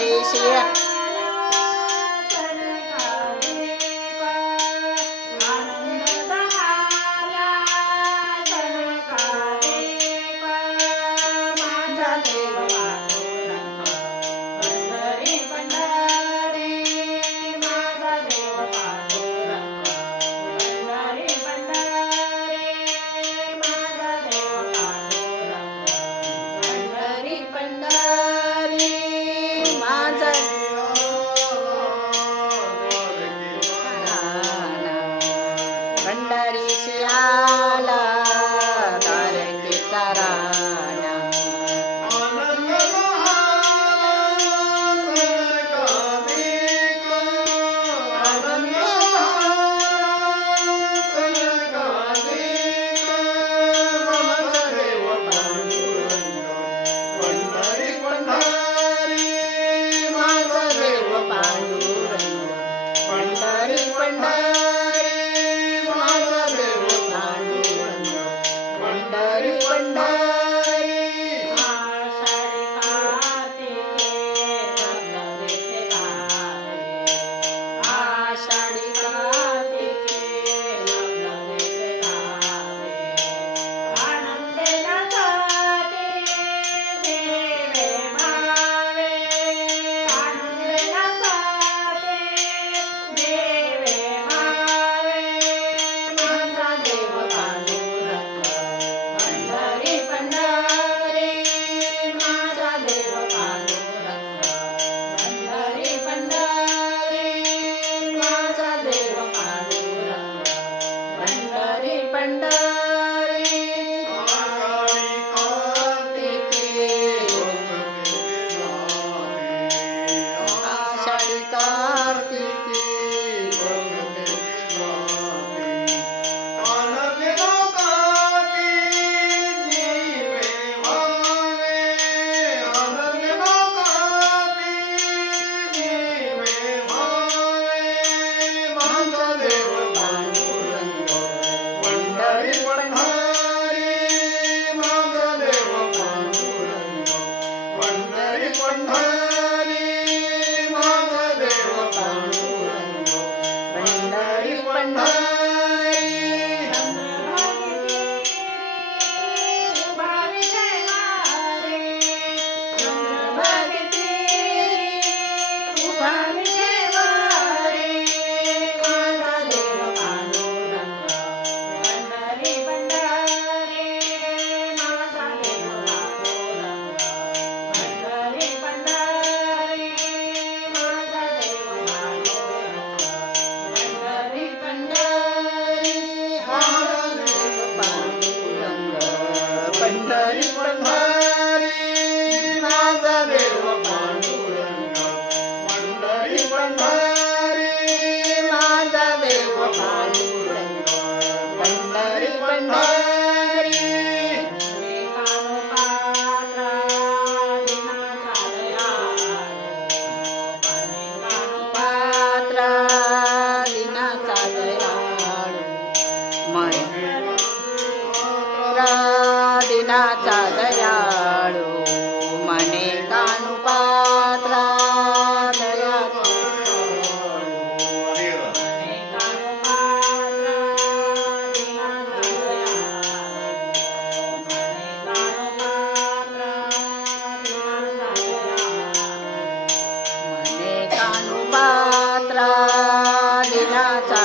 谁谁 Swami. Bye. दिनाचा